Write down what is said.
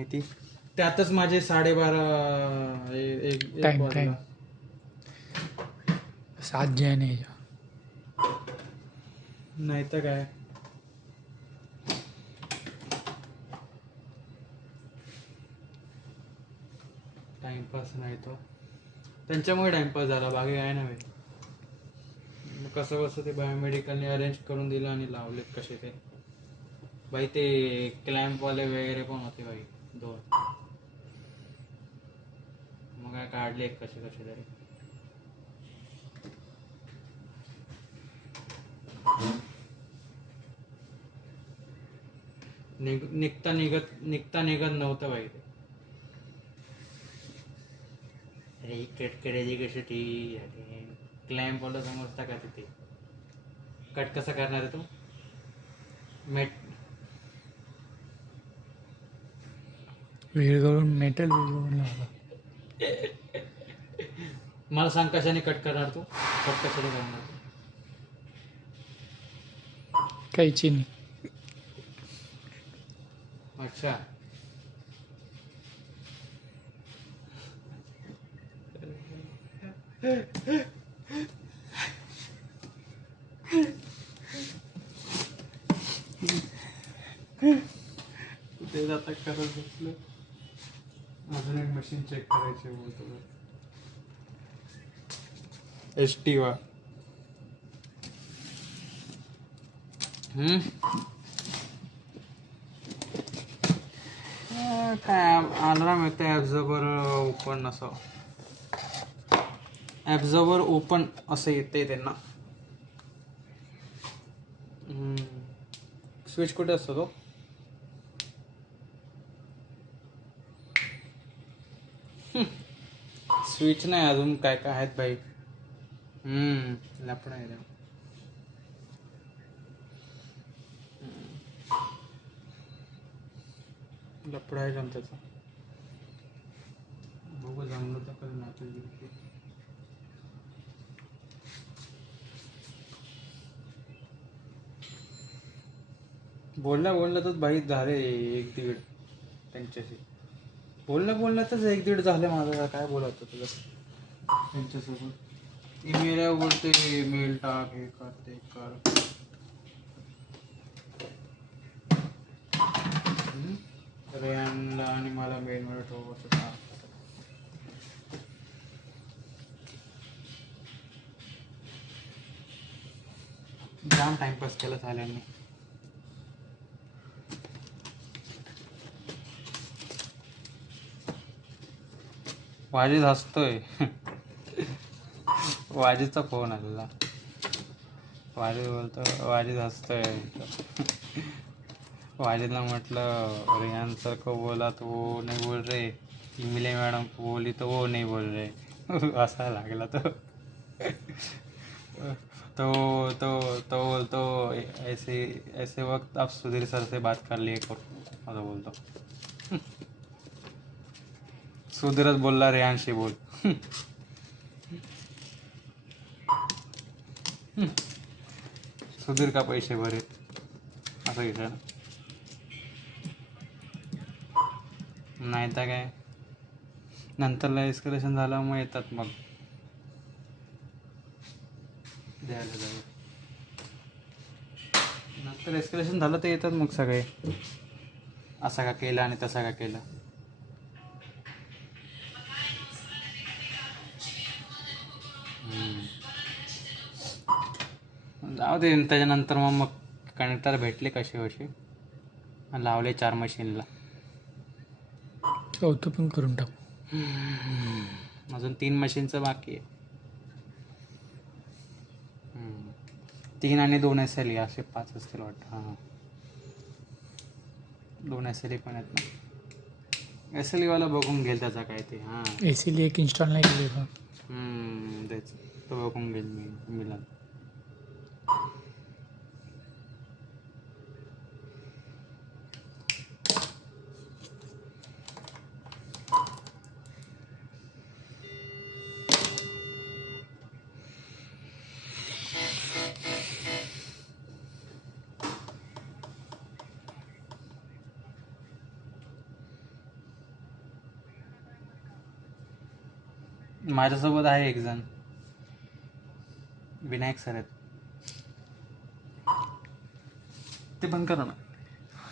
माहिती. त्यातच माझे 12:30 एक टाइम वाजला. 7 जण आहे. नाही तर काय. टाइमपास नाही तो, त्यांच्यामुळे टाइमपास झाला, बाकी काय नाही. मग कसं कसं ते बायोमेडिकलने अरेंज करून दिलं आणि लावलेत कसे ते बाई. ते क्लॅम्पवाले वगैरे पण होते बाई 2. मग काय काढले कसे कसे तरी. निघता निघत नव्हतं बाई ते. अरे कटकड्याची कशी ती क्लॅम्प वाला समजता का तिथे. कट कसा करणार आहे तू. विरघळून मेटल विरघळून लावला. मला सांग कशाने कट करणार तू. कट कशाने करणार तू. कैची नाही. अच्छा. ते आता करत बसलं. अजून एक मशीन चेक करायचे बोलतो. ST वा. काय अलार्म येते. ॲब्झॉर्बर ओपन असं येते त्यांना. स्विच कुठे असतो तो. स्विच नाही अजून काय काय आहेत बाई. लपडा आहे. लपडा आहे त्याचा. बघू जमलं तर कधी नाही. बोलण्यातच बाई झाले 1-1.5 त्यांच्याशी. बोलण्यातच 1-1.5 झाले माझं. काय बोलायचं तुझं त्यांच्यासोबत. ईमेल बोलते, मेल टाक, हे कर ते कर. रेहानला आणि मला मेलमध्ये ठेवत. जाम टाइमपास केला झाल्यांनी. वाजीद हसतोय. वाजीदचा फोन आलेला. वाजीद बोलतो, वाजीद हसतोय. वाजीदला म्हटलं रेहान सर को बोला तो वो नहीं बोल रहे, इमले मॅडम को बोली तो वो नहीं बोल रहे. असा लागला तो. तो बोलतो ऐसे वक्त आप सुधीर सर से बात कर लिए करो. असं बोलतो. सुधीरच बोलला रेहानशी बोल. सुधीर का पैसे भरेल असं विचार. नाही तर काय. नंतरला एस्केलेशन झालं मग येतात मग द्यायला जाऊ. नंतर एस्केलेशन झालं तर येतात मग सगळे. असा का केला आणि तसा का केला. जाऊ दे. त्याच्यानंतर मग कनेक्टर भेटले कसे वशी लावले 4 मशीनला. चौथं पण करून टाकू. अजून 3 मशीनचं बाकी आहे. 3 आणि 2 SLE असे 5 असतील वाटतं. हां 2 SLE पण आहेत ना. SLE वाला बघून घेईल त्याचा काय ते. हां एसीली एक इन्स्टॉल नाही केली का. तेच तो बघून घेईल मी. माझ्यासोबत आहे एक जण, विनायक सर आहेत. ते बंद करा ना.